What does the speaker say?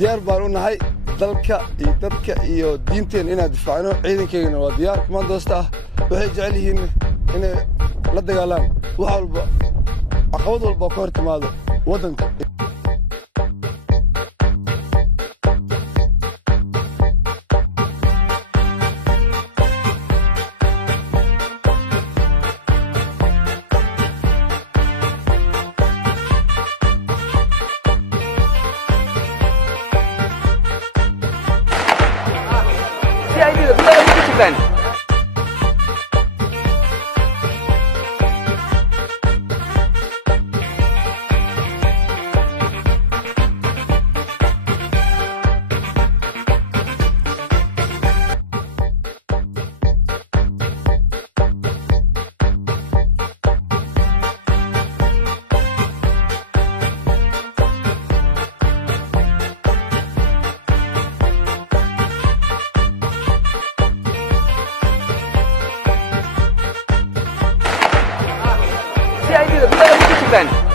diyaar baan u nahay dalka iyo dadka iyo diinteen inaan difaacno ciidankeena waa diyaar kumaandoosta ah waxay jecel yihiin inay la dagaalaan wax walba caqabad walba ka hor timaado waddanka Then